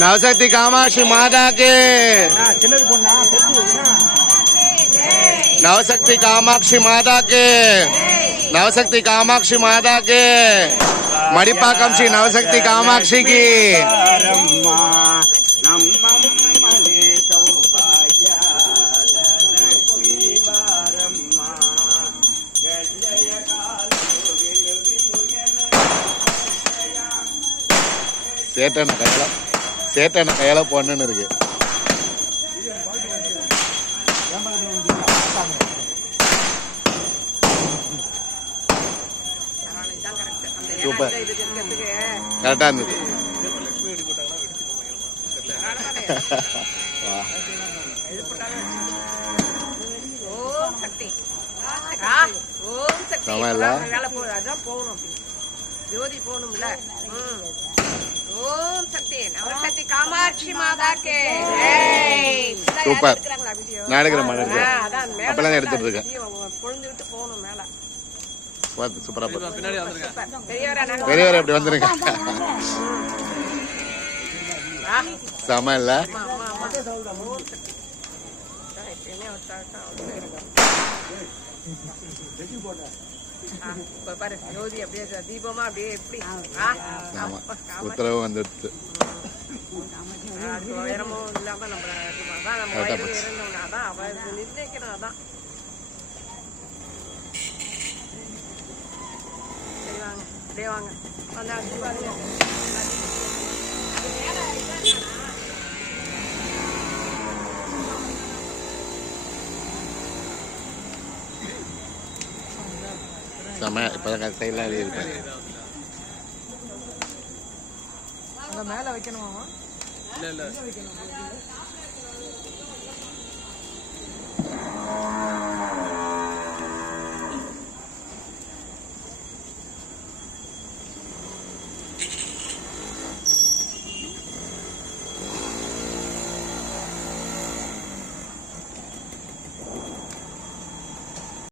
नवशक्ति कामाक्षी माता के नवशक्ति कामाक्षी माता के नवशक्ति कामाक्षी माता के मणिपाकम श्री नवशक्ति कामाक्षी की சேட்டன கையில பொண்ணுன்னு இருக்கு. சூப்பர் கரெக்டா இருந்தது. ஜோதி போகணும்ல. ஓம் சக்தி நவசக்தி காமாட்சி மாதா கே சூப்பர். நான் எடுக்கிறேன் அப்பெல்லாம் எடுத்துட்டு இருக்கேன். பொழுந்துட்டு போகணும் மேல. சூப்பரா பெரியவர் எப்படி வந்துருங்க. செம இல்ல ஜோதி அப்படியே தீபமா அப்படியே எப்படி உத்தரவு வந்துடுச்சு. உயரமும் இல்லாம நம்ம அதான் அவ நிர்ணயிக்கணும். அதான் சரி வாங்க அப்படியே வாங்க செம. இப்பதான் சைட்ல இருப்பேன். மேல வைக்கணுமா? இல்ல